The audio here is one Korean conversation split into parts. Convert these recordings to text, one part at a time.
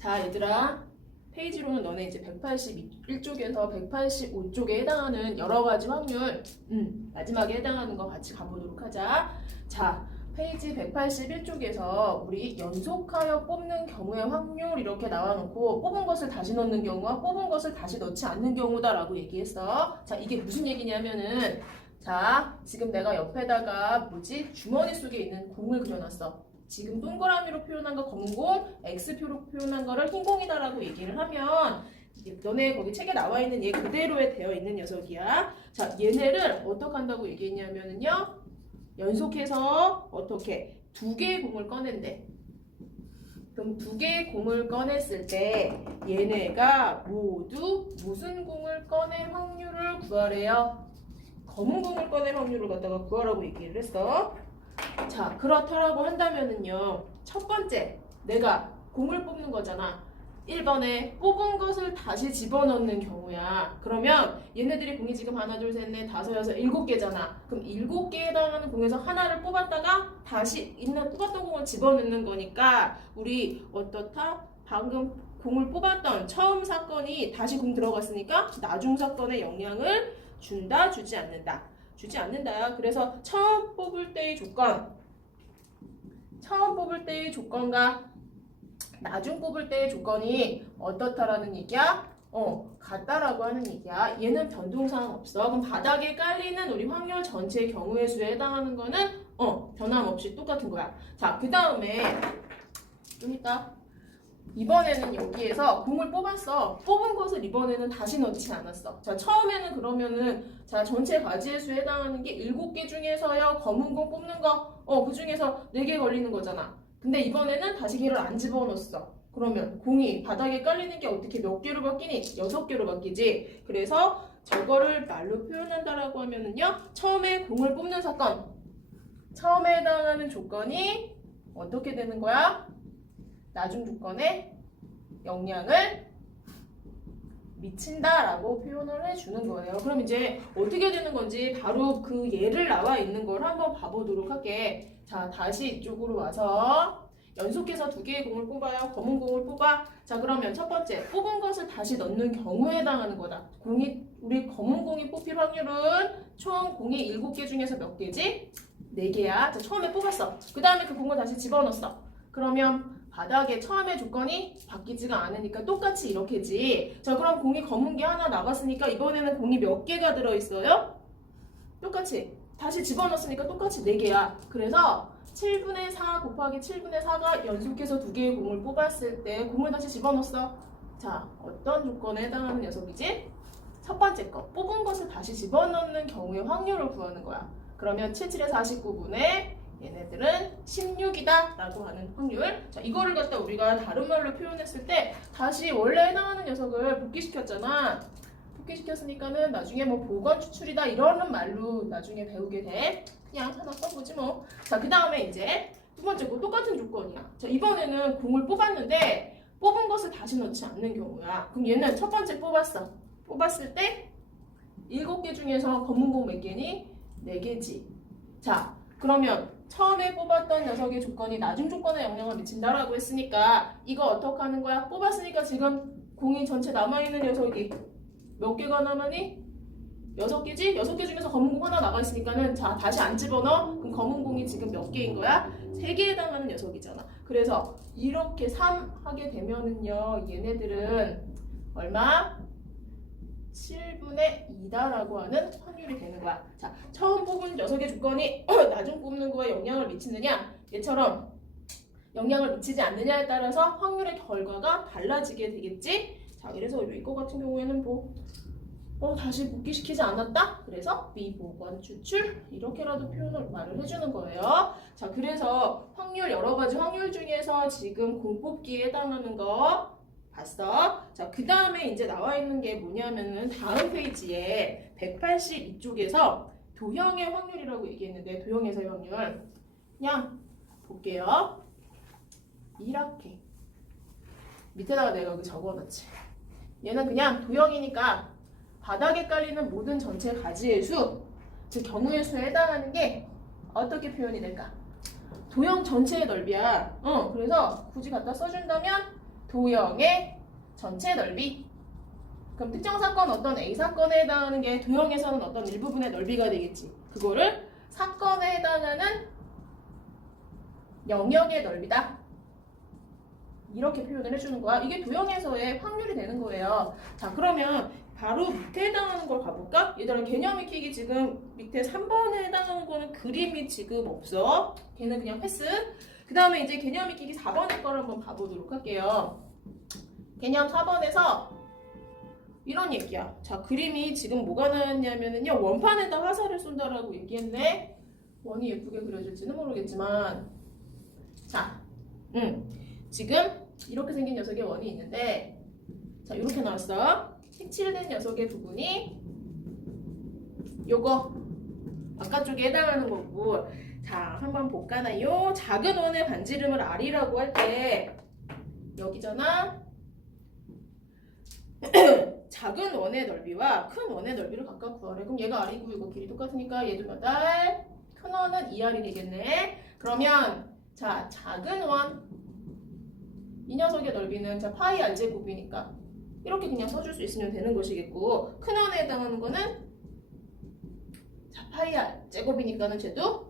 자, 얘들아. 페이지로는 너네 이제 181쪽에서 185쪽에 해당하는 여러 가지 확률, 마지막에 해당하는 거 같이 가보도록 하자. 자, 페이지 181쪽에서 우리 연속하여 뽑는 경우의 확률 이렇게 나와놓고 뽑은 것을 다시 넣는 경우와 뽑은 것을 다시 넣지 않는 경우다라고 얘기했어. 자, 이게 무슨 얘기냐면은 자, 지금 내가 옆에다가 주머니 속에 있는 공을 그려놨어. 지금 동그라미로 표현한 거 검은 공, X표로 표현한 거를 흰 공이다라고 얘기를 하면 너네 거기 책에 나와 있는 얘 그대로에 되어 있는 녀석이야. 자, 얘네를 어떻게 한다고 얘기했냐면은요. 연속해서 어떻게 두 개의 공을 꺼낸대. 그럼 두 개의 공을 꺼냈을 때 얘네가 모두 무슨 공을 꺼낼 확률을 구하래요? 검은 공을 꺼낼 확률을 갖다가 구하라고 얘기를 했어. 자, 그렇다라고 한다면은요. 첫 번째, 내가 공을 뽑는 거잖아. 1번에 뽑은 것을 다시 집어넣는 경우야. 그러면 얘네들이 공이 지금 하나, 둘, 셋, 넷, 다섯, 여섯, 7개잖아. 그럼 7개에 해당하는 공에서 하나를 뽑았다가 다시 뽑았던 공을 집어넣는 거니까 우리 어떻다? 방금 공을 뽑았던 처음 사건이 다시 공 들어갔으니까 나중 사건에 영향을 준다, 주지 않는다. 주지 않는다. 그래서 처음 뽑을 때의 조건과 나중 뽑을 때의 조건이 어떻다라는 얘기야? 같다라고 하는 얘기야. 얘는 변동사항 없어. 그럼 바닥에 깔리는 우리 확률 전체의 경우의 수에 해당하는 거는 변함없이 똑같은 거야. 자, 그 다음에 좀 이따 이번에는 여기에서 공을 뽑았어. 뽑은 것을 이번에는 다시 넣지 않았어. 자, 처음에는 그러면은 자, 전체 과지의 수에 해당하는 게 7개 중에서요. 검은 공 뽑는 거 그 중에서 4개 걸리는 거잖아. 근데 이번에는 다시 걔를 안 집어넣었어. 그러면 공이 바닥에 깔리는 게 어떻게 몇 개로 바뀌니? 6개로 바뀌지. 그래서 저거를 말로 표현한다라고 하면은요. 처음에 공을 뽑는 사건. 처음에 해당하는 조건이 어떻게 되는 거야? 나중 조건에 영향을 미친다라고 표현을 해주는 거예요. 그럼 이제 어떻게 되는 건지 바로 그 예를 나와 있는 걸 한번 봐보도록 할게. 자, 다시 이쪽으로 와서 연속해서 2개의 공을 뽑아요. 검은 공을 뽑아. 자, 그러면 첫 번째 뽑은 것을 다시 넣는 경우에 해당하는 거다. 우리 검은 공이 뽑힐 확률은 총 공이 7개 중에서 몇 개지? 4개야. 자, 처음에 뽑았어. 그 다음에 그 공을 다시 집어넣었어. 그러면 바닥에 처음에 조건이 바뀌지가 않으니까 똑같이 이렇게지. 자, 그럼 공이 검은 게 하나 나갔으니까 이번에는 공이 몇 개가 들어있어요? 똑같이. 다시 집어넣었으니까 똑같이 4개야. 그래서 7분의 4 곱하기 7분의 4가 연속해서 2개의 공을 뽑았을 때 공을 다시 집어넣었어. 자, 어떤 조건에 해당하는 녀석이지? 첫 번째 거. 뽑은 것을 다시 집어넣는 경우의 확률을 구하는 거야. 그러면 77의 49분의 얘네들은 16이다 라고 하는 확률. 자, 이거를 갖다 우리가 다른 말로 표현했을 때 다시 원래 해당하는 녀석을 복귀시켰잖아. 복귀시켰으니까는 나중에 뭐 보건 추출이다 이러는 말로 나중에 배우게 돼. 그냥 하나 써보지 뭐. 자, 그 다음에 이제 두 번째 거 똑같은 조건이야. 자, 이번에는 공을 뽑았는데 뽑은 것을 다시 넣지 않는 경우야. 그럼 얘는 첫 번째 뽑았어. 뽑았을 때 7개 중에서 검은 공 몇 개니? 4개지. 자, 그러면 처음에 뽑았던 녀석의 조건이 나중 조건에 영향을 미친다라고 했으니까 이거 어떻게 하는 거야? 뽑았으니까 지금 공이 전체 남아있는 녀석이 몇 개가 남았니? 6개지? 6개 중에서 검은 공 하나 나가 있으니까는 자, 다시 안 집어넣어? 그럼 검은 공이 지금 몇 개인 거야? 3개에 해당하는 녀석이잖아. 그래서 이렇게 3 하게 되면은요, 얘네들은 얼마? 7분의 2다라고 하는 확률이 되는 거야. 자, 처음 뽑은 녀석의 조건이 나중 뽑는 거에 영향을 미치느냐? 얘처럼 영향을 미치지 않느냐에 따라서 확률의 결과가 달라지게 되겠지? 자, 그래서 이거 같은 경우에는 다시 복귀시키지 않았다? 그래서 미보관 추출 이렇게라도 말을 해주는 거예요. 자, 그래서 여러 가지 확률 중에서 지금 공 뽑기에 해당하는 거 봤어? 자, 그 다음에 이제 나와 있는 게 뭐냐면은 다음 페이지에 182쪽에서 도형의 확률이라고 얘기했는데 도형에서의 확률 그냥 볼게요. 이렇게 밑에다가 내가 여기 적어놨지. 얘는 그냥 도형이니까 바닥에 깔리는 모든 전체 가지의 수, 즉 경우의 수에 해당하는 게 어떻게 표현이 될까? 도형 전체의 넓이야. 그래서 굳이 갖다 써준다면 도형의 전체 넓이. 그럼 특정 사건 어떤 A 사건에 해당하는 게 도형에서는 어떤 일부분의 넓이가 되겠지. 그거를 사건에 해당하는 영역의 넓이다. 이렇게 표현을 해주는 거야. 이게 도형에서의 확률이 되는 거예요. 자, 그러면 바로 밑에 해당하는 걸 가볼까? 얘들아, 개념 익히기 지금 밑에 3번에 해당하는 거는 그림이 지금 없어. 걔는 그냥 패스. 그 다음에 이제 개념 익히기 4번의 거를 한번 봐보도록 할게요. 개념 4번에서 이런 얘기야. 자, 그림이 지금 뭐가 나왔냐면은요, 원판에다 화살을 쏜다라고 얘기했네. 원이 예쁘게 그려질지는 모르겠지만, 자, 지금 이렇게 생긴 녀석의 원이 있는데, 자, 이렇게 나왔어. 색칠된 녀석의 부분이 요거 바깥쪽에 해당하는 거고, 자, 한번 볼까나요? 작은 원의 반지름을 R이라고 할 때 여기잖아. 작은 원의 넓이와 큰 원의 넓이를 각각 구하래. 그럼 얘가 R이고 이거 길이 똑같으니까 얘도 몇 알? 큰 원은 2R이 되겠네. 그러면 자, 작은 원 이 녀석의 넓이는 자 파이 R 제곱이니까 이렇게 그냥 써줄 수 있으면 되는 것이겠고, 큰 원에 해당하는 거는 자 파이 R 제곱이니까는 쟤도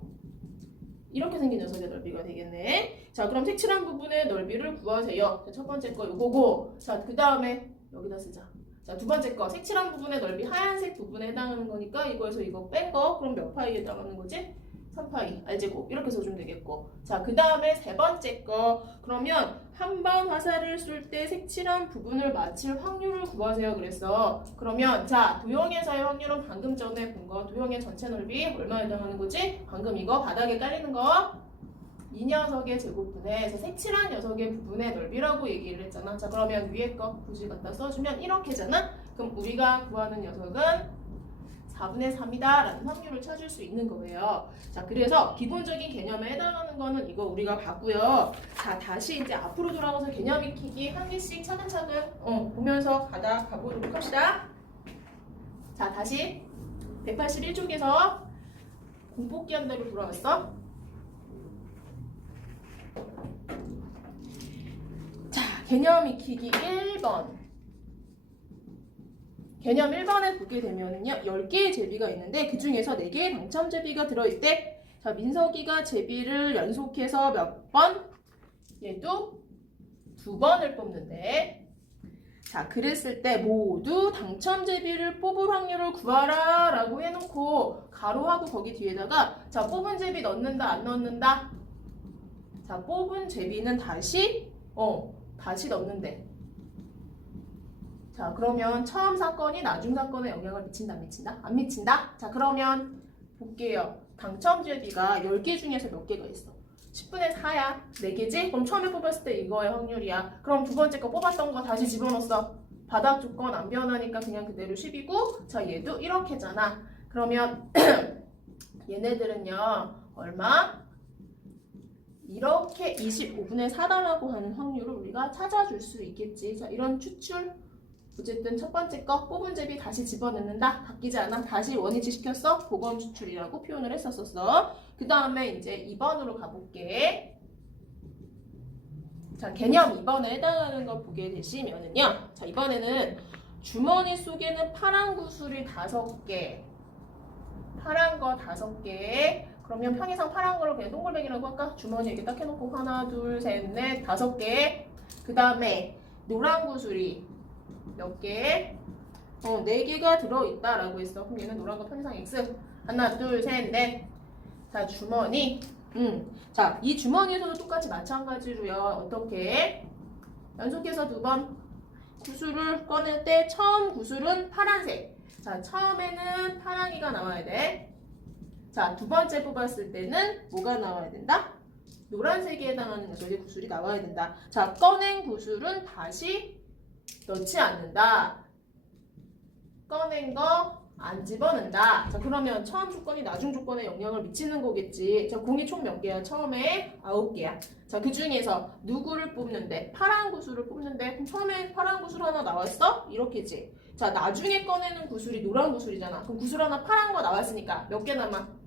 이렇게 생긴 녀석의 넓이가 되겠네. 자, 그럼 색칠한 부분의 넓이를 구하세요. 자, 첫 번째 거 요거고, 자, 그 다음에 여기다 쓰자. 자, 두 번째 거 색칠한 부분의 넓이 하얀색 부분에 해당하는 거니까 이거에서 이거 뺀 거, 그럼 몇 파이에 해당하는 거지? 3파이 R제곱 이렇게 써주면 되겠고, 자, 그 다음에 세 번째 거, 그러면 한 번 화살을 쏠 때 색칠한 부분을 맞출 확률을 구하세요 그랬어. 그러면 자, 도형에서의 확률은 방금 전에 본 거, 도형의 전체 넓이 얼마에 해당하는 거지? 방금 이거 바닥에 깔리는 거, 이 녀석의 제곱분에서 색칠한 녀석의 부분의 넓이라고 얘기를 했잖아. 자, 그러면 위에 거 굳이 갖다 써주면 이렇게잖아. 그럼 우리가 구하는 녀석은 4분의 3이다 라는 확률을 찾을 수 있는 거예요. 자, 그래서 기본적인 개념에 해당하는 거는 이거 우리가 봤고요. 자, 다시 이제 앞으로 돌아가서 개념 익히기 한 개씩 차근차근 보면서 가보도록 합시다. 자, 다시 181쪽에서 공뽑기 한 대로 돌아왔어. 자, 개념 익히기 1번. 개념 1번에 보게 되면은요, 10개의 제비가 있는데 그 중에서 4개의 당첨 제비가 들어있대. 자, 민석이가 제비를 연속해서 몇 번? 얘도 2번을 뽑는데, 자, 그랬을 때 모두 당첨 제비를 뽑을 확률을 구하라 라고 해놓고 가로하고 거기 뒤에다가 자, 뽑은 제비 넣는다 안 넣는다? 자, 뽑은 제비는 다시 넣는데, 자, 그러면 처음 사건이 나중 사건에 영향을 미친다 안 미친다? 안 미친다? 자, 그러면 볼게요. 당첨 제비가 10개 중에서 몇 개가 있어? 10분의 4야. 4개지? 그럼 처음에 뽑았을 때 이거의 확률이야. 그럼 두 번째 거 뽑았던 거 다시 집어넣었어. 바닥 조건 안 변하니까 그냥 그대로 10이고, 자, 얘도 이렇게잖아. 그러면 얘네들은요, 얼마? 이렇게 25분의 4다라고 하는 확률을 우리가 찾아줄 수 있겠지. 자, 이런 추출. 어쨌든 첫 번째 거 뽑은 제비 다시 집어넣는다. 바뀌지 않아. 다시 원위치 시켰어. 보건 추출이라고 표현을 했었어. 그 다음에 이제 2번으로 가볼게. 자, 개념 2번에 해당하는 걸 보게 되시면은요. 자, 이번에는 주머니 속에는 파란 구슬이 5개. 파란 거 5개. 그러면 편의상 파란 거를 그냥 동글뱅이라고 할까? 주머니에 이렇게 딱 해놓고 하나, 둘, 셋, 넷, 5개. 그 다음에 노란 구슬이 몇 개? 4개가 들어있다라고 했어. 그럼 얘는 노란 거 편의상 X. 하나, 둘, 셋, 넷. 자, 주머니. 자, 이 주머니에서도 똑같이 마찬가지로요. 어떻게? 연속해서 2번 구슬을 꺼낼 때 처음 구슬은 파란색. 자, 처음에는 파랑이가 나와야 돼. 자, 두 번째 뽑았을 때는 뭐가 나와야 된다? 노란색에 해당하는 녀석의 구슬이 나와야 된다. 자, 꺼낸 구슬은 다시 넣지 않는다. 꺼낸 거 안 집어넣는다. 자, 그러면 처음 조건이 나중 조건에 영향을 미치는 거겠지. 자, 공이 총 몇 개야? 처음에 9개야. 자, 그 중에서 누구를 뽑는데? 파란 구슬을 뽑는데, 그럼 처음에 파란 구슬 하나 나왔어? 이렇게지. 자, 나중에 꺼내는 구슬이 노란 구슬이잖아. 그럼 구슬 하나 파란 거 나왔으니까 몇 개 남아?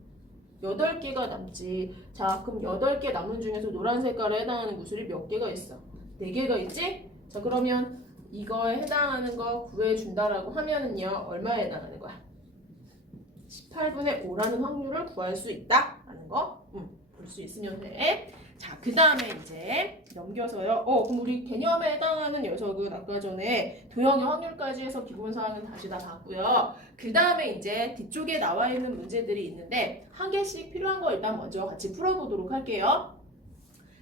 8개가 남지. 자, 그럼 8개 남은 중에서 노란 색깔에 해당하는 구슬이 몇 개가 있어? 4개가 있지? 자, 그러면 이거에 해당하는 거 구해준다라고 하면은요, 얼마에 해당하는 거야? 18분의 5라는 확률을 구할 수 있다라는 거 볼 수 있으면 돼. 자, 그 다음에 이제 넘겨서요. 그럼 우리 개념에 해당하는 녀석은 아까 전에 도형의 확률까지 해서 기본사항은 다시 다 봤고요. 그 다음에 이제 뒤쪽에 나와 있는 문제들이 있는데 한 개씩 필요한 거 일단 먼저 같이 풀어보도록 할게요.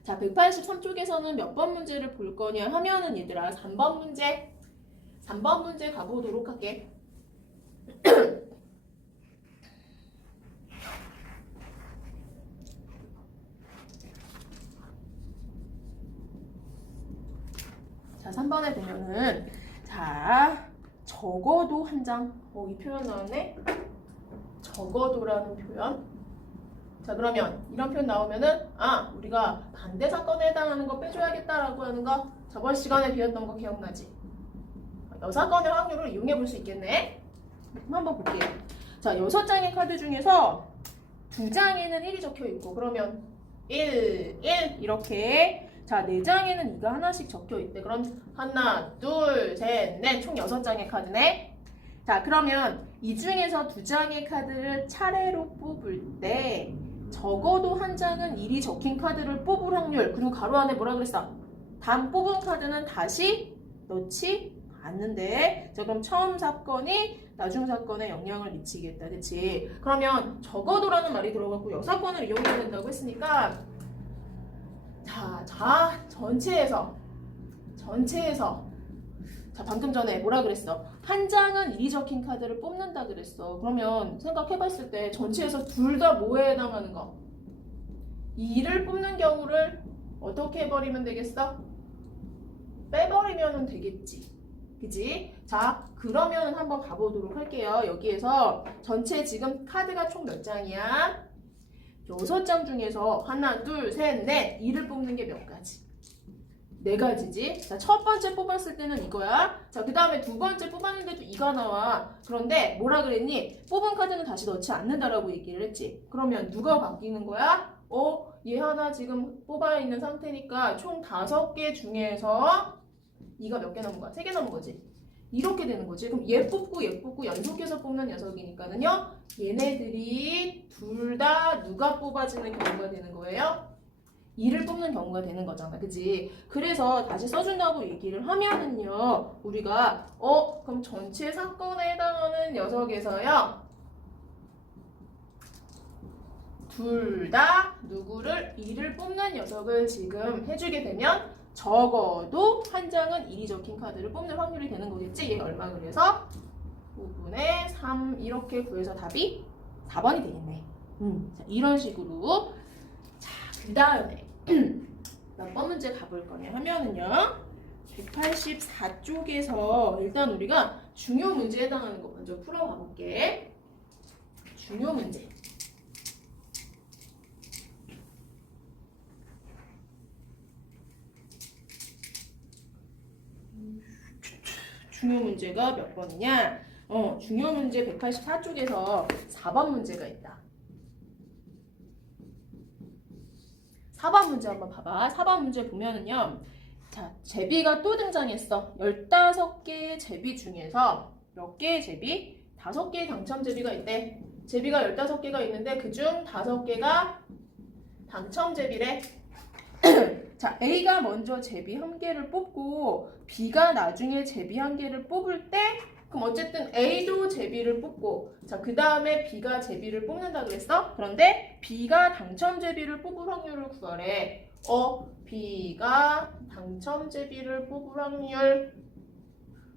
자, 183쪽에서는 몇 번 문제를 볼 거냐 하면은 얘들아 3번 문제. 3번 문제 가보도록 할게. 자, 3번에 보면은 자, 적어도 한 장. 이 표현 나왔네. 적어도라는 표현. 자, 그러면 이런 표현 나오면은 우리가 반대 사건에 해당하는 거 빼줘야겠다라고 하는 거 저번 시간에 배웠던 거 기억나지? 여사건의 확률을 이용해 볼 수 있겠네. 한번 볼게요. 자, 6장의 카드 중에서 2장에는 1이 적혀 있고 그러면 1, 1 이렇게. 자, 4장에는 2가 하나씩 적혀 있대. 그럼 하나, 둘, 셋, 넷 총 6장의 카드네. 자, 그러면 이 중에서 2장의 카드를 차례로 뽑을 때 적어도 한 장은 1이 적힌 카드를 뽑을 확률, 그리고 가로 안에 뭐라 그랬어? 단 뽑은 카드는 다시 넣지 않는데. 자, 그럼 처음 사건이 나중 사건에 영향을 미치겠다. 그치? 그러면 적어도라는 말이 들어갔고 여사건을 이용해야 된다고 했으니까 자, 전체에서 자, 방금 전에 뭐라 그랬어? 한 장은 1이 적힌 카드를 뽑는다 그랬어. 그러면 생각해봤을 때 전체에서 둘 다 뭐에 해당하는 거? 2를 뽑는 경우를 어떻게 해버리면 되겠어? 빼버리면 되겠지. 그지? 자, 그러면 한번 가보도록 할게요. 여기에서 전체 지금 카드가 총 몇 장이야? 6장 중에서 하나, 둘, 셋, 넷 2를 뽑는 게 몇 가지? 4가지지. 자, 첫 번째 뽑았을 때는 이거야. 자, 그 다음에 두 번째 뽑았는데도 2가 나와. 그런데 뭐라 그랬니? 뽑은 카드는 다시 넣지 않는다라고 얘기를 했지. 그러면 누가 바뀌는 거야? 얘 하나 지금 뽑아 있는 상태니까 총 5개 중에서 2가 몇 개 남은 거야? 3개 남은 거지. 이렇게 되는 거지. 그럼 얘 뽑고 연속해서 뽑는 녀석이니까는요. 얘네들이 둘 다 누가 뽑아지는 경우가 되는 거예요? 2를 뽑는 경우가 되는 거잖아. 그치? 그래서 다시 써준다고 얘기를 하면은요. 우리가 그럼 전체 사건에 해당하는 녀석에서요. 둘 다 누구를 2를 뽑는 녀석을 지금 해주게 되면 적어도 한 장은 1이 적힌 카드를 뽑는 확률이 되는 거겠지? 얘 얼마 그래서 5분의 3 이렇게 구해서 답이 4번이 되겠네. 자, 이런 식으로. 자, 그 다음에 몇 번 문제 가볼 거냐 하면은요. 184쪽에서 일단 우리가 중요 문제에 해당하는 거 먼저 풀어가 볼게. 중요 문제. 중요 문제가 몇 번이냐? 중요 문제 184쪽에서 4번 문제가 있다. 4번 문제 한번 봐봐. 4번 문제 보면은요. 자, 제비가 또 등장했어. 15개의 제비 중에서 몇 개의 제비? 5개의 당첨 제비가 있대. 제비가 15개가 있는데 그중 5개가 당첨 제비래. 자, A가 먼저 제비 1개를 뽑고 B가 나중에 제비 1개를 뽑을 때 그럼 어쨌든 A도 제비를 뽑고 자, 그 다음에 B가 제비를 뽑는다 그랬어? 그런데 B가 당첨 제비를 뽑을 확률을 구하래. B가 당첨 제비를 뽑을 확률.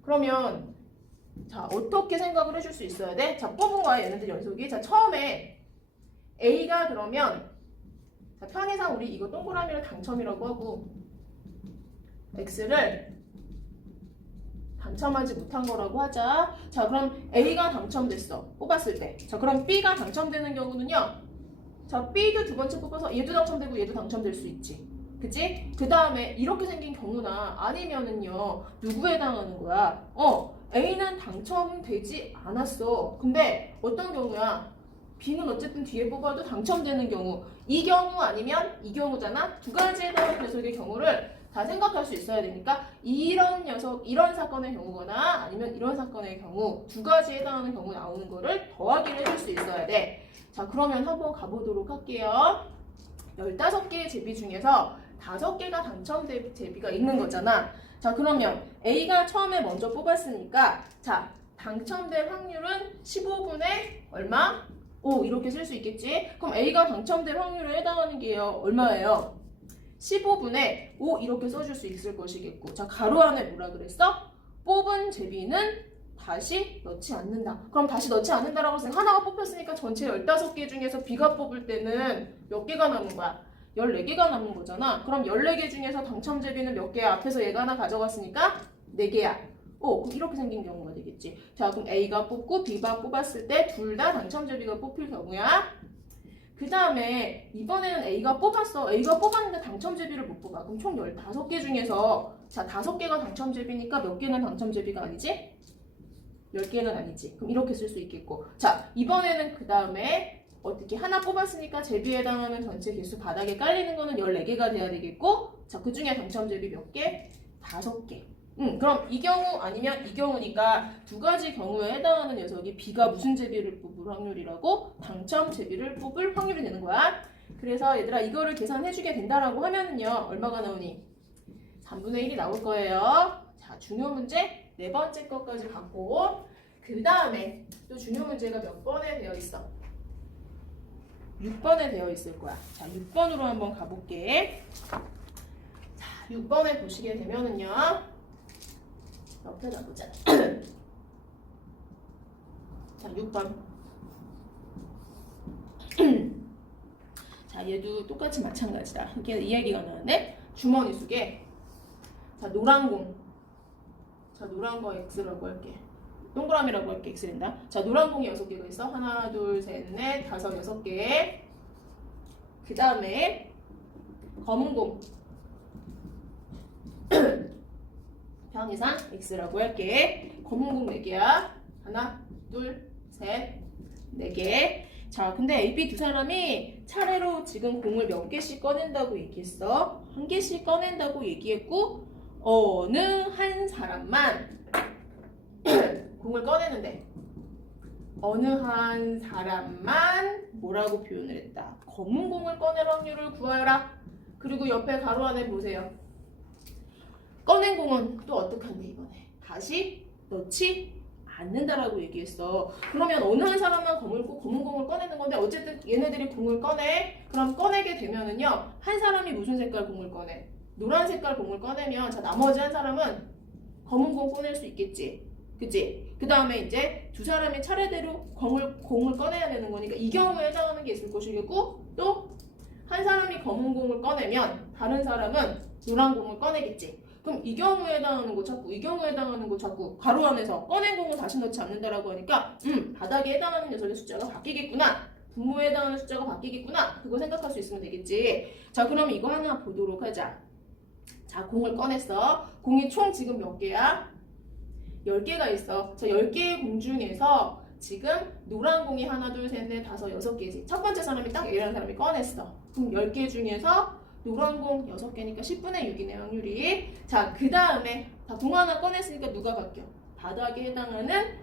그러면 자, 어떻게 생각을 해줄 수 있어야 돼? 자, 뽑은 거야 얘네들 연속이. 자, 처음에 A가 그러면 자, 편의상 우리 이거 동그라미를 당첨이라고 하고 X를 당첨하지 못한 거라고 하자. 자, 그럼 A가 당첨됐어. 뽑았을 때. 자, 그럼 B가 당첨되는 경우는요. 자, B도 두 번째 뽑아서 얘도 당첨되고 얘도 당첨될 수 있지. 그치? 그 다음에 이렇게 생긴 경우나 아니면은요. 누구에 해당하는 거야? A는 당첨되지 않았어. 근데 어떤 경우야? B는 어쨌든 뒤에 뽑아도 당첨되는 경우. 이 경우 아니면 이 경우잖아. 두 가지에 해당하는 녀석의 경우를 다 생각할 수 있어야 되니까 이런 녀석, 이런 사건의 경우거나 아니면 이런 사건의 경우 두 가지에 해당하는 경우 나오는 거를 더하기를 해줄 수 있어야 돼. 자, 그러면 한번 가보도록 할게요. 15개의 제비 중에서 5개가 당첨 제비가 있는 거잖아. 자, 그러면 A가 처음에 먼저 뽑았으니까 자, 당첨될 확률은 15분의 얼마? 5 이렇게 쓸 수 있겠지? 그럼 A가 당첨될 확률에 해당하는 게요. 얼마예요? 15분의 5 이렇게 써줄 수 있을 것이겠고 자, 가로 안에 뭐라 그랬어? 뽑은 제비는 다시 넣지 않는다. 그럼 다시 넣지 않는다라고 해서 하나가 뽑혔으니까 전체 15개 중에서 B가 뽑을 때는 몇 개가 남은 거야? 14개가 남은 거잖아. 그럼 14개 중에서 당첨 제비는 몇 개야? 앞에서 얘가 하나 가져갔으니까 4개야. 그럼 이렇게 생긴 경우가 되겠지. 자, 그럼 A가 뽑고 B가 뽑았을 때 둘 다 당첨 제비가 뽑힐 경우야. 그 다음에 이번에는 A가 뽑았어. A가 뽑았는데 당첨 제비를 못 뽑아. 그럼 총 15개 중에서 자, 5개가 당첨 제비니까 몇 개는 당첨 제비가 아니지? 10개는 아니지. 그럼 이렇게 쓸 수 있겠고. 자, 이번에는 그 다음에 어떻게 하나 뽑았으니까 제비에 해당하는 전체 개수 바닥에 깔리는 거는 14개가 돼야 되겠고 자, 그 중에 당첨 제비 몇 개? 5개. 그럼 이 경우 아니면 이 경우니까 두 가지 경우에 해당하는 녀석이 B가 무슨 제비를 뽑을 확률이라고? 당첨 제비를 뽑을 확률이 되는 거야. 그래서 얘들아 이거를 계산해주게 된다라고 하면은요 얼마가 나오니? 3분의 1이 나올 거예요. 자, 중요 문제 4번째 것까지 갖고 그 다음에 또 중요 문제가 몇 번에 되어 있어? 6번에 되어 있을 거야. 자, 6번으로 한번 가볼게. 자, 6번에 보시게 되면은요. 옆에 놔보자. 자, 6번. 자, 얘도 똑같이 마찬가지다. 이게 이야기가 나왔네. 주머니 속에 자, 노란 공. 자, 노란 거 X라고 할게. 동그라미라고 할게. X랜다. 자, 노란 공이 6개가 있어. 하나, 둘, 셋, 넷, 다섯, 6개. 그 다음에 검은 공. 편의상 X라고 할게. 검은 공 4개야. 하나, 둘, 셋, 4개. 자, 근데 A, B 두 사람이 차례로 지금 공을 몇 개씩 꺼낸다고 얘기했어? 1개씩 꺼낸다고 얘기했고 어느 한 사람만 공을 꺼내는데 어느 한 사람만 뭐라고 표현을 했다? 검은 공을 꺼낼 확률을 구하여라. 그리고 옆에 가로 안에 보세요. 꺼낸 공은 또 어떡한데 이번에? 다시 넣지 않는다라고 얘기했어. 그러면 어느 한 사람만 검은 공을 꺼내는 건데 어쨌든 얘네들이 공을 꺼내. 그럼 꺼내게 되면은요. 한 사람이 무슨 색깔 공을 꺼내? 노란 색깔 공을 꺼내면 자 나머지 한 사람은 검은 공 꺼낼 수 있겠지. 그치? 그 다음에 이제 두 사람이 차례대로 공을 꺼내야 되는 거니까 이 경우에 해당하는 게 있을 것이겠고 또 한 사람이 검은 공을 꺼내면 다른 사람은 노란 공을 꺼내겠지. 그럼 이 경우에 해당하는 거 찾고 이 경우에 해당하는 거 찾고 가로 안에서 꺼낸 공을 다시 넣지 않는다라고 하니까 바닥에 해당하는 녀석의 숫자가 바뀌겠구나. 분모에 해당하는 숫자가 바뀌겠구나. 그거 생각할 수 있으면 되겠지. 자, 그럼 이거 하나 보도록 하자. 자, 공을 꺼냈어. 공이 총 지금 몇 개야? 10개가 있어. 자, 10개의 공 중에서 지금 노란 공이 하나, 둘, 셋, 넷, 다섯, 6개지. 첫 번째 사람이 딱 A라는 사람이 꺼냈어. 그럼 10개 중에서 노란 공 6개니까 10분의 6이네 확률이. 자, 그 다음에 다 공 하나 꺼냈으니까 누가 바뀌어? 바닥에 해당하는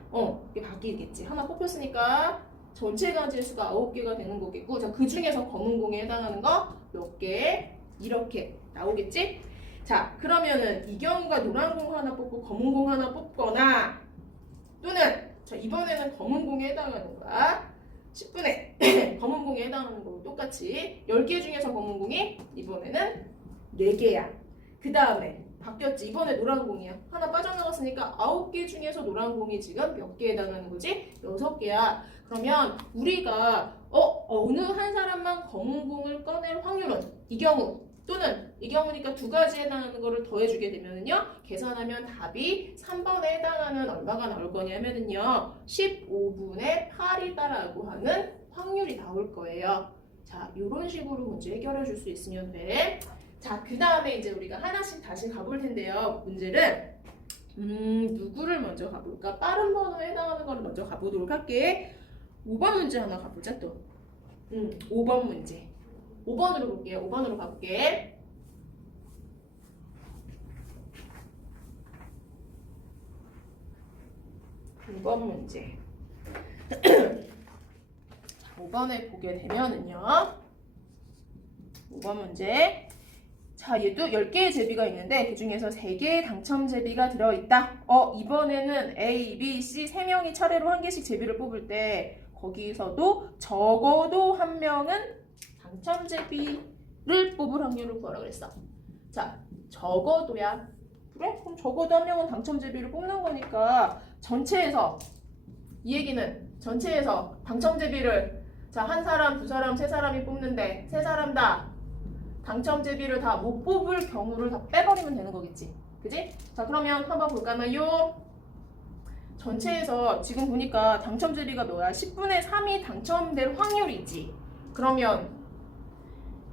이게 바뀌겠지. 하나 뽑혔으니까 전체 가지의 수가 9개가 되는 거겠고 자, 그 중에서 검은 공에 해당하는 거 몇 개? 이렇게 나오겠지? 자, 그러면은 이 경우가 노란 공 하나 뽑고 검은 공 하나 뽑거나 또는 자, 이번에는 검은 공에 해당하는 거야. 10분의 검은 공에 해당하는 거 똑같이 10개 중에서 검은 공이 이번에는 4개야. 그 다음에 바뀌었지. 이번에 노란 공이야. 하나 빠져나갔으니까 9개 중에서 노란 공이 지금 몇 개에 해당하는 거지? 6개야. 그러면 우리가 어느 한 사람만 검은 공을 꺼낼 확률은 이 경우 또는 이 경우니까 두 가지에 해당하는 거를 더해주게 되면은요 계산하면 답이 3번에 해당하는 얼마가 나올 거냐면은요 15분의 8이다라고 하는 확률이 나올 거예요. 자, 이런 식으로 문제 해결해 줄 수 있으면 돼. 자, 그 다음에 이제 우리가 하나씩 다시 가볼 텐데요. 문제를 누구를 먼저 가볼까? 빠른 번호에 해당하는 거를 먼저 가보도록 할게. 5번 문제 하나 가보자 또. 5번 문제. 5번으로 볼게요. 5번으로 가볼게. 5번 문제. 5번에 보게 되면은요. 5번 문제. 자, 얘도 10개의 제비가 있는데 그 중에서 3개의 당첨 제비가 들어있다. 이번에는 A, B, C 3명이 차례로 한 개씩 제비를 뽑을 때 거기서도 적어도 한 명은 당첨 제비를 뽑을 확률을 구하라 그랬어. 자, 적어도야. 그래? 그럼 적어도 한 명은 당첨 제비를 뽑는 거니까 전체에서 이 얘기는 전체에서 당첨 제비를 자, 한 사람, 두 사람, 세 사람이 뽑는데 세 사람 다 당첨 제비를 다 못 뽑을 경우를 다 빼버리면 되는 거겠지. 그지? 자, 그러면 한번 볼까나요? 전체에서 지금 보니까 당첨 제비가 뭐야? 10분의 3이 당첨될 확률이 있지. 그러면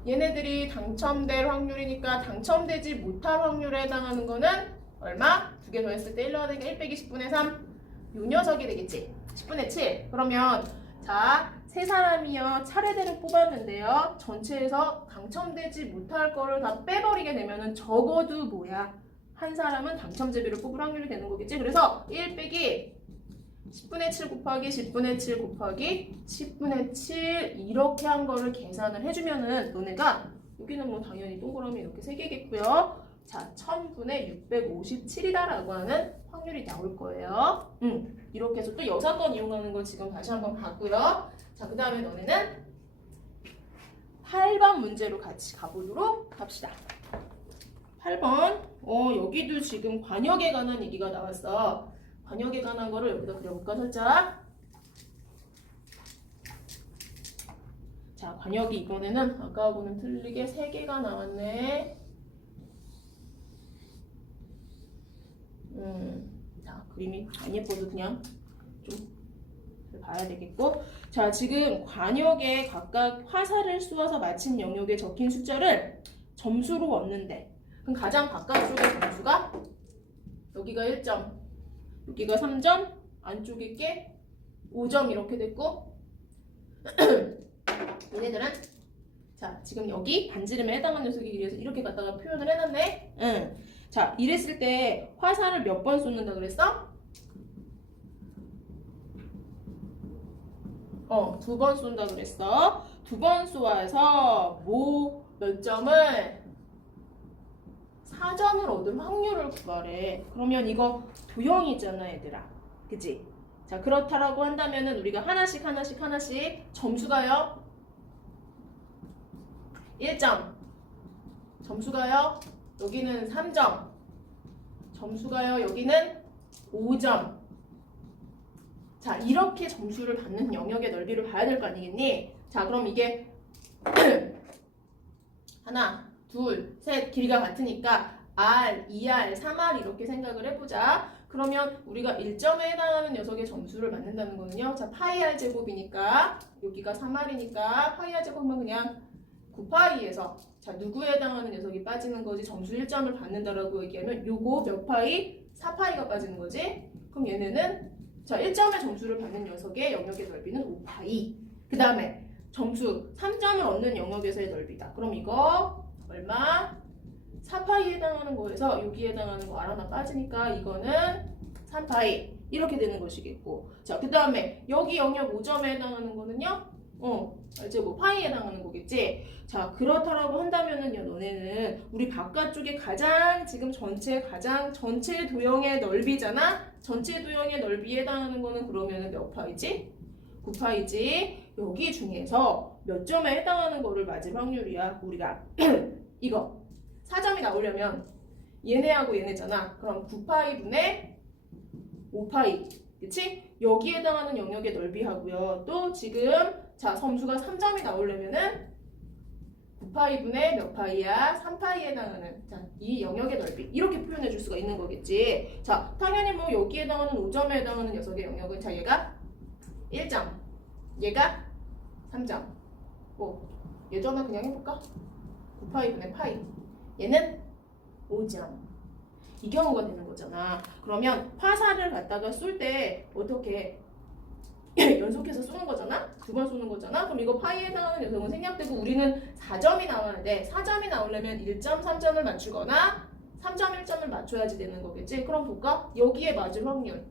얘네들이 당첨될 확률이니까 당첨되지 못할 확률에 해당하는 거는 얼마? 두 개 더했을 때 1 더하기 1 빼기 10분의 3. 요 녀석이 되겠지. 10분의 7. 그러면 자, 세 사람이요 차례대로 뽑았는데요. 전체에서 당첨되지 못할 거를 다 빼버리게 되면은 적어도 뭐야? 한 사람은 당첨 제비를 뽑을 확률이 되는 거겠지. 그래서 1 빼기 10분의 7 곱하기 10분의 7 곱하기 10분의 7 이렇게 한 거를 계산을 해주면은 너네가 여기는 뭐 당연히 동그라미 이렇게 3개겠고요. 자, 1000분의 657이다라고 하는 확률이 나올 거예요. 이렇게 해서 또 여사건 이용하는 거 지금 다시 한번 봤고요. 자, 그 다음에 너네는 8번 문제로 같이 가보도록 합시다. 8번. 여기도 지금 관역에 관한 얘기가 나왔어. 관역에 관한 거를 여기다 그려볼까, 살짝. 자, 관역이 이번에는 아까하고는 틀리게 3개가 나왔네. 자, 그림이 안 예뻐도 그냥 좀 봐야 되겠고. 자, 지금 관역에 각각 화살을 쏘아서 맞힌 영역에 적힌 숫자를 점수로 얻는데, 그럼 가장 바깥쪽의 점수가 여기가 1점, 여기가 3점, 안쪽에 게 5점 이렇게 됐고, 얘네들은 자, 지금 여기 반지름에 해당하는 녀석이기 위해서 이렇게 갖다가 표현을 해놨네. 자, 이랬을 때 화살을 몇 번 쏘는다 그랬어? 2번 쏜다 그랬어. 2번 쏘아서 몇 점을 4점을 얻을 확률을 구하래. 그러면 이거 도형이잖아, 얘들아. 그치? 자, 그렇다라고 한다면은 우리가 하나씩 점수가요 1점, 점수가요 여기는 3점, 점수가요 여기는 5점. 자, 이렇게 점수를 받는 영역의 넓이를 봐야 될 거 아니겠니? 자, 그럼 이게 하나, 둘, 셋 길이가 같으니까 R, 2R, 3R 이렇게 생각을 해보자. 그러면 우리가 1점에 해당하는 녀석의 점수를 맞는다는 거는요. 자, 파이 R 제곱이니까 여기가 3R이니까 파이 R 제곱은 그냥 9파이에서 자, 누구에 해당하는 녀석이 빠지는 거지? 점수 1점을 받는다라고 얘기하면 요거 몇 파이? 4파이가 빠지는 거지? 그럼 얘네는 자, 1점의 점수를 받는 녀석의 영역의 넓이는 5파이. 그 다음에 점수 3점을 얻는 영역에서의 넓이다. 그럼 이거 얼마? 4파이에 해당하는 거에서 여기에 해당하는 거 R 하나 빠지니까 이거는 3파이 이렇게 되는 것이겠고, 자, 그 다음에 여기 영역 5점에 해당하는 거는요, 이제 뭐 파이에 해당하는 거겠지. 자, 그렇다라고 한다면은요, 너네는 우리 바깥쪽에 가장 지금 전체 도형의 넓이잖아. 전체 도형의 넓이에 해당하는 거는 그러면은 몇 파이지? 9파이지. 여기 중에서 몇 점에 해당하는 거를 맞을 확률이야. 우리가 이거 4점이 나오려면 얘네하고 얘네잖아. 그럼 9파이 분의 5파이, 그치? 여기에 해당하는 영역의 넓이하고요. 또 지금 자, 점수가 3점이 나오려면은 9파이 분의 몇 파이야? 3파이에 해당하는 자, 이 영역의 넓이 이렇게 표현해 줄 수가 있는 거겠지. 자, 당연히 뭐 여기에 해당하는 5점에 해당하는 녀석의 영역은 자, 얘가 1점, 얘가 3점. 얘도 하나 그냥 해볼까? 9파이 분의 파이, 얘는 5점. 이 경우가 되는 거잖아. 그러면 화살을 갖다가 쏠 때 어떻게 연속해서 쏘는 거잖아? 2번 쏘는 거잖아? 그럼 이거 파이에 해당하는 녀석은 생략되고 우리는 4점이 나와야 돼. 4점이 나오려면 1점, 3점을 맞추거나 3점, 1점을 맞춰야지 되는 거겠지? 그럼 볼까? 여기에 맞을 확률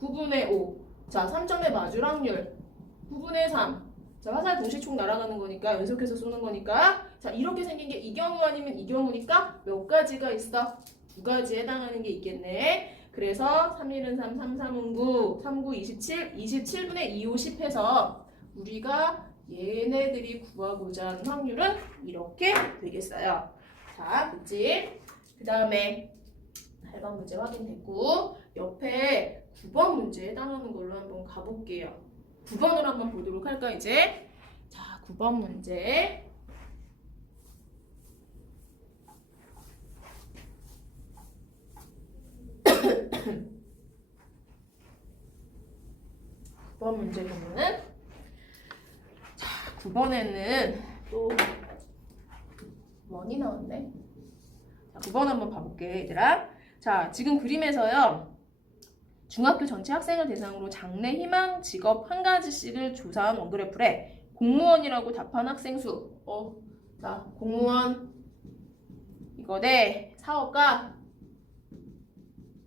9분의 5. 자, 3점의 마줄 확률 9분의 3. 자, 화살 동시 총 날아가는 거니까 연속해서 쏘는 거니까 자, 이렇게 생긴 게 이 경우 아니면 이 경우니까 몇 가지가 있어? 두 가지에 해당하는 게 있겠네. 그래서 3, 1은 3, 3, 3은 9, 3, 9, 27, 27분의 2, 5, 10 해서 우리가 얘네들이 구하고자 하는 확률은 이렇게 되겠어요. 자, 그치? 그 다음에 8번 문제 확인됐고 옆에 9번 문제에 해당하는 걸로 한번 가볼게요. 9번을 한번 보도록 할까 이제? 자, 9번 문제. 9번 문제 보면은 자, 9번에는 또 원이 나왔네. 자, 9번 한번 봐볼게 얘들아. 자, 지금 그림에서요. 중학교 전체 학생을 대상으로 장래 희망 직업 한 가지씩을 조사한 원그래프래. 공무원이라고 답한 학생 수. 자, 공무원 이거 대 사업가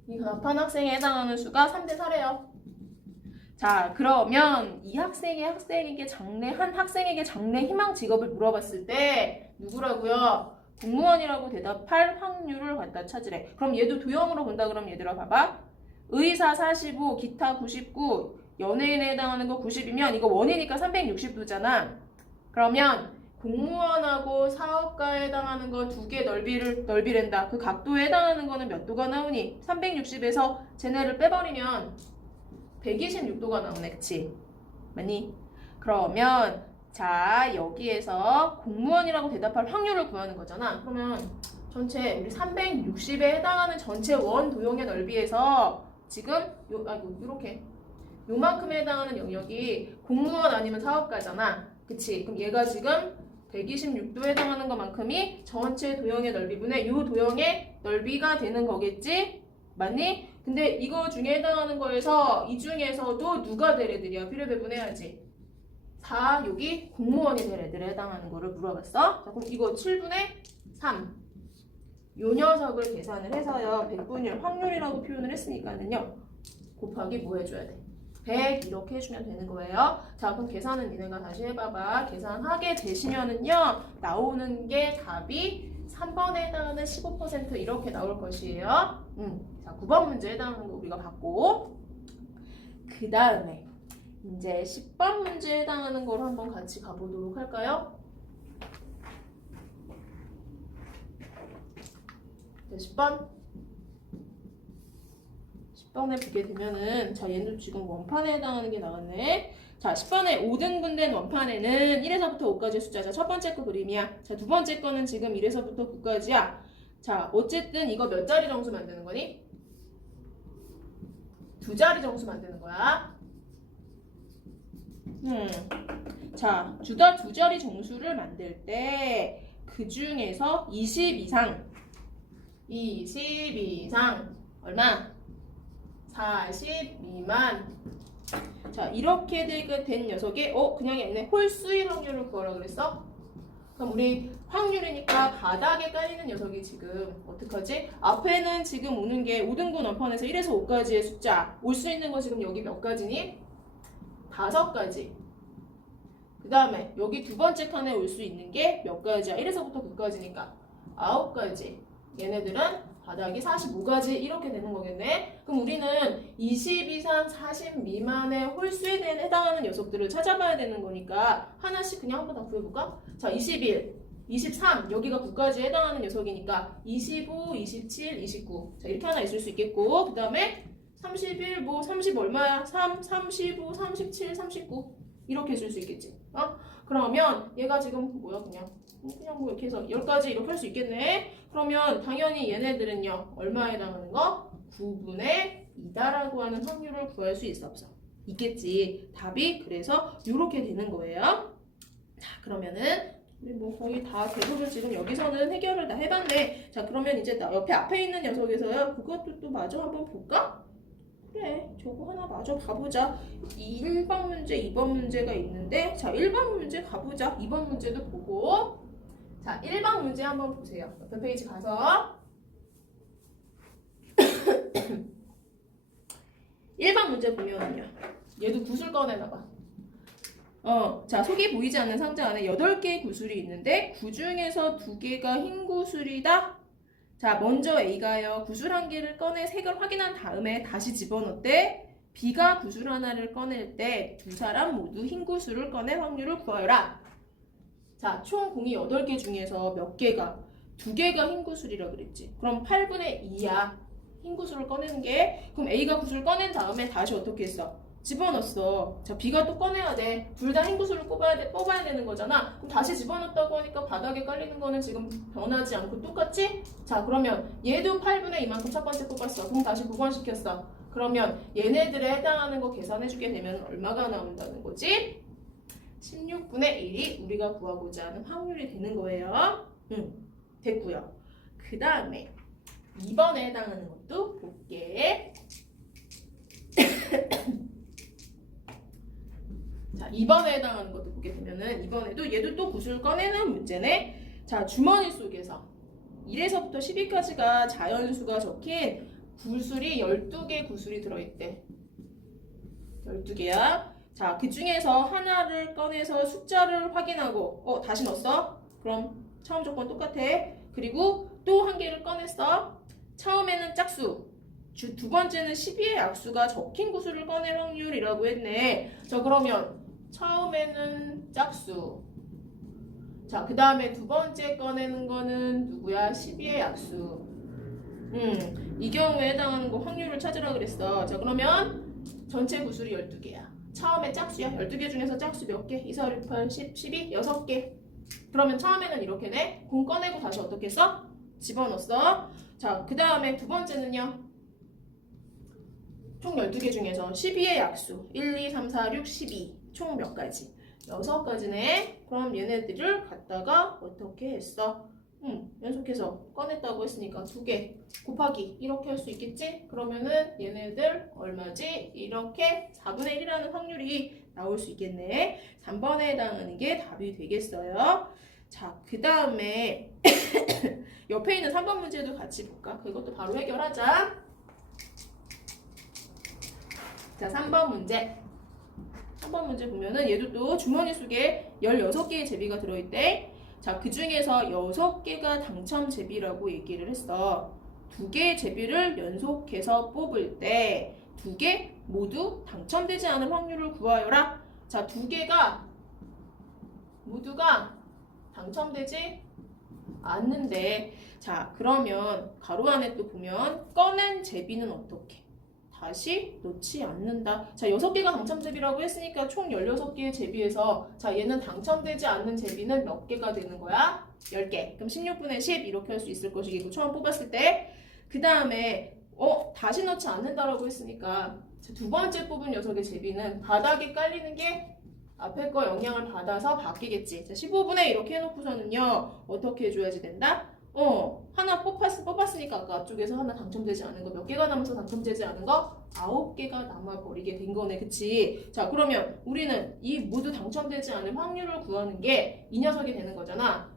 이 답한 학생에 해당하는 수가 3대 4래요. 자, 그러면 이 학생에게 한 학생에게 장래 희망 직업을 물어봤을 때 누구라고요? 공무원이라고 대답할 확률을 갖다 찾으래. 그럼 얘도 도형으로 본다 그러면 얘들아 봐봐. 의사 45, 기타 99, 연예인에 해당하는 거 90이면 이거 원이니까 360도잖아. 그러면 공무원하고 사업가에 해당하는 거 두 개 넓이랜다. 그 각도에 해당하는 거는 몇 도가 나오니? 360에서 쟤네를 빼버리면 126도가 나오네. 그치? 맞니? 그러면 자, 여기에서 공무원이라고 대답할 확률을 구하는 거잖아. 그러면 전체 우리 360에 해당하는 전체 원 도형의 넓이에서 지금 요렇게 요만큼에 해당하는 영역이 공무원 아니면 사업가잖아. 그치? 그럼 얘가 지금 126도에 해당하는 것만큼이 전체 도형의 넓이분의 요 도형의 넓이가 되는 거겠지? 맞니? 근데 이거 중에 해당하는 거에서 이 중에서도 누가 될 애들이야? 필요 배분해야지. 4, 여기 공무원이 될 애들에 해당하는 거를 물어봤어. 자, 그럼 이거 7분의 3. 요 녀석을 계산을 해서요. 백분율, 확률이라고 표현을 했으니까는요. 곱하기 뭐 해줘야 돼? 100 이렇게 해주면 되는 거예요. 자, 그럼 계산은 니네가 다시 해봐봐. 계산하게 되시면은요. 나오는 게 답이 3번에 해당하는 15% 이렇게 나올 것이에요. 자, 9번 문제에 해당하는 거 우리가 봤고 그 다음에 이제 10번 문제에 해당하는 걸 한번 같이 가보도록 할까요? 자, 10번에 보게 되면은 자, 얘는 지금 원판에 해당하는 게 나왔네. 자, 10번에 5등분 된 원판에는 1에서부터 5까지의 숫자. 자, 첫 번째 거 그림이야. 자, 두 번째 거는 지금 1에서부터 9까지야. 자, 어쨌든 이거 몇 자리 정수 만드는 거니? 두 자리 정수 만드는 거야. 자, 두 자리 정수를 만들 때 그 중에서 20 이상 얼마? 40 미만. 자, 이렇게 된 녀석의 그냥 있네. 홀수의 확률을 구하라 그랬어? 그럼 우리 확률이니까 바닥에 깔리는 녀석이 지금 어떡하지? 앞에는 지금 오는 게 5등분 원판에서 1에서 5까지의 숫자. 올 수 있는 거 지금 여기 몇 가지니? 5가지. 그 다음에 여기 두 번째 칸에 올 수 있는 게 몇 가지야? 1에서부터 9까지니까 9가지. 얘네들은 바닥이 45가지 이렇게 되는 거겠네. 그럼 우리는 20 이상 40 미만의 홀수에 해당하는 녀석들을 찾아봐야 되는 거니까 하나씩 그냥 한번 다 구해볼까? 자, 21, 23 여기가 9까지에 해당하는 녀석이니까 25, 27, 29 자, 이렇게 하나 있을 수 있겠고 그 다음에 31, 30 얼마야? 3, 35, 37, 39 이렇게 있을 수 있겠지. 그러면 얘가 지금 뭐야 그냥 뭐 이렇게 해서 10가지 이렇게 할 수 있겠네. 그러면 당연히 얘네들은요 얼마에 해당하는 거? 9분의 2다라고 하는 확률을 구할 수 있어 없어? 있겠지. 답이 그래서 이렇게 되는 거예요. 자, 그러면은 우리 뭐 거의 다 대부분 지금 여기서는 해결을 다 해봤네. 자, 그러면 이제 옆에 앞에 있는 녀석에서요 그것도 또 마저 한번 볼까? 그래, 저거 하나 마저 가보자. 1번 문제, 2번 문제가 있는데 자, 1번 문제 가보자. 2번 문제도 보고 자, 1번 문제 한번 보세요. 옆에 페이지 가서 1번 문제 보면은요. 얘도 구슬 꺼내놔봐. 자, 속이 보이지 않는 상자 안에 8개의 구슬이 있는데 그 중에서 2개가 흰 구슬이다. 자, 먼저 A가요. 구슬 1개를 꺼내 색을 확인한 다음에 다시 집어넣대. B가 구슬 하나를 꺼낼 때 두 사람 모두 흰 구슬을 꺼낼 확률을 구하여라. 자, 총 공이 8개 중에서 몇 개가? 2개가 흰 구슬이라 그랬지. 그럼 8분의 2야. 흰 구슬을 꺼내는 게. 그럼 A가 구슬을 꺼낸 다음에 다시 어떻게 했어? 집어넣었어. 자, B가 또 꺼내야 돼. 둘 다 흰 구슬을 뽑아야 되는 거잖아. 그럼 다시 집어넣었다고 하니까 바닥에 깔리는 거는 지금 변하지 않고 똑같지? 자, 그러면 얘도 8분의 2만큼 첫 번째 뽑았어. 그럼 다시 보관시켰어. 그러면 얘네들에 해당하는 거 계산해주게 되면 얼마가 나온다는 거지? 16분의 1이 우리가 구하고자 하는 확률이 되는 거예요. 됐고요. 그 다음에 2번에 해당하는 것도 볼게. 자, 2번에 해당하는 것도 보게 되면은 이번에도 얘도 또 구슬 꺼내는 문제네. 자, 주머니 속에서 1에서부터 10위까지가 자연수가 적힌 구슬이 12개 구슬이 들어있대. 12개야. 자, 그 중에서 하나를 꺼내서 숫자를 확인하고 다시 넣었어? 그럼 처음 조건 똑같아. 그리고 또 한 개를 꺼냈어. 처음에는 짝수, 두 번째는 12의 약수가 적힌 구슬을 꺼낼 확률이라고 했네. 자, 그러면 처음에는 짝수. 자, 그 다음에 두 번째 꺼내는 거는 누구야? 12의 약수. 이 경우에 해당하는 거 확률을 찾으라 그랬어. 자, 그러면 전체 구슬이 12개야. 처음에 짝수야. 12개 중에서 짝수 몇 개? 2, 4, 6, 8, 10, 12, 6개. 그러면 처음에는 이렇게네. 공 꺼내고 다시 어떻게 써? 집어넣었어. 자, 그 다음에 두 번째는요. 총 12개 중에서 12의 약수 1, 2, 3, 4, 6, 12 총 몇 가지? 6가지네. 그럼 얘네들을 갖다가 어떻게 했어? 연속해서 꺼냈다고 했으니까 2개 곱하기 이렇게 할 수 있겠지? 그러면은 얘네들 얼마지? 이렇게 4분의 1이라는 확률이 나올 수 있겠네. 3번에 해당하는 게 답이 되겠어요. 자, 그 다음에 옆에 있는 3번 문제도 같이 볼까? 그것도 바로 해결하자. 자, 3번 문제. 3번 문제 보면은 얘도 또 주머니 속에 16개의 제비가 들어있대. 자, 그 중에서 6개가 당첨 제비라고 얘기를 했어. 2개의 제비를 연속해서 뽑을 때 2개 모두 당첨되지 않을 확률을 구하여라. 자, 2개가 모두가 당첨되지 않는데, 자, 그러면 가로 안에 또 보면 꺼낸 제비는 어떻게? 다시 놓지 않는다. 자, 6개가 당첨 제비라고 했으니까 총 16개의 제비에서 자, 얘는 당첨되지 않는 제비는 몇 개가 되는 거야? 10개. 그럼 16분의 10 이렇게 할 수 있을 것이고 처음 뽑았을 때 그 다음에 다시 넣지 않는다라고 했으니까 자, 두 번째 뽑은 녀석의 제비는 바닥에 깔리는 게 앞에 거 영향을 받아서 바뀌겠지. 자, 15분의 이렇게 해놓고서는요 어떻게 해줘야지 된다? 하나 뽑았으니까 아까 앞쪽에서 하나 당첨되지 않은 거 몇 개가 남아서 당첨되지 않은 거 9개가 남아버리게 된 거네. 그치? 자, 그러면 우리는 이 모두 당첨되지 않을 확률을 구하는 게 이 녀석이 되는 거잖아.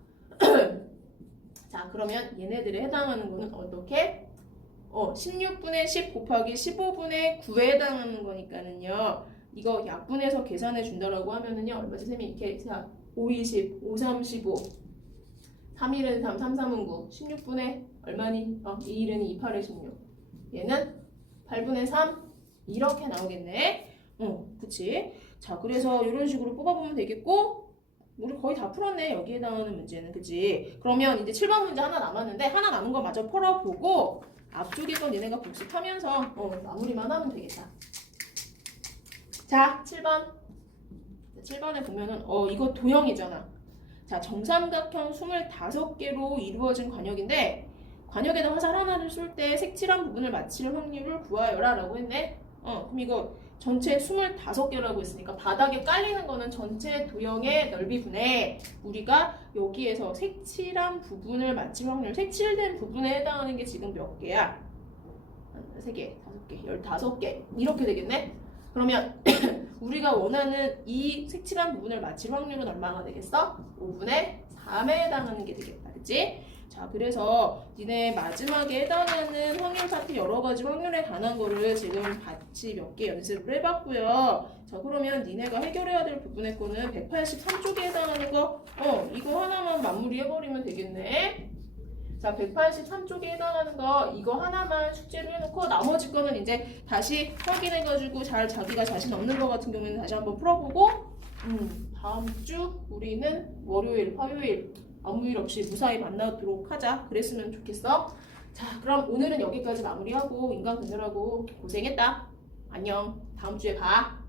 자, 그러면 얘네들에 해당하는 거는 어떻게? 16분의 10 곱하기 15분의 9에 해당하는 거니까는요. 이거 약분해서 계산해 준다라고 하면은요. 얼마지? 쌤이 이렇게 5, 20, 5, 3, 15 3일은 3, 3, 3은 9 16분의 얼마니? 2일은 2, 8에 16 얘는 8분의 3 이렇게 나오겠네. 그치? 자, 그래서 이런 식으로 뽑아보면 되겠고 우리 거의 다 풀었네. 여기에 해당하는 문제는. 그치? 그러면 이제 7번 문제 하나 남았는데 하나 남은 거 마저 풀어보고 앞쪽에 건 얘네가 복습하면서 마무리만 하면 되겠다. 자, 7번 7번에 보면은 이거 도형이잖아. 자, 정삼각형 25개로 이루어진 관역인데 관역에다 화살 하나를 쏠 때 색칠한 부분을 맞힐 확률을 구하여라 라고 했네. 그럼 이거 전체 25개라고 했으니까 바닥에 깔리는 거는 전체 도형의 넓이분에 우리가 여기에서 색칠한 부분을 맞힐 확률, 색칠된 부분에 해당하는 게 지금 몇 개야? 3개, 5개, 15개 이렇게 되겠네. 그러면 우리가 원하는 이 색칠한 부분을 맞힐 확률은 얼마가 되겠어? 5분의 3에 해당하는 게 되겠다. 그치? 자, 그래서 니네 마지막에 해당하는 확률 파트 여러 가지 확률에 관한 거를 지금 같이 몇 개 연습을 해봤고요. 자, 그러면 니네가 해결해야 될 부분의 거는 183쪽에 해당하는 거, 이거 하나만 마무리해버리면 되겠네. 자, 183쪽에 해당하는 거 이거 하나만 숙제로 해놓고 나머지 거는 이제 다시 확인해가지고 잘 자기가 자신 없는 거 같은 경우에는 다시 한번 풀어보고 다음 주 우리는 월요일, 화요일 아무 일 없이 무사히 만나도록 하자. 그랬으면 좋겠어. 자, 그럼 오늘은 여기까지 마무리하고 인간 분열하고 고생했다. 안녕. 다음 주에 봐.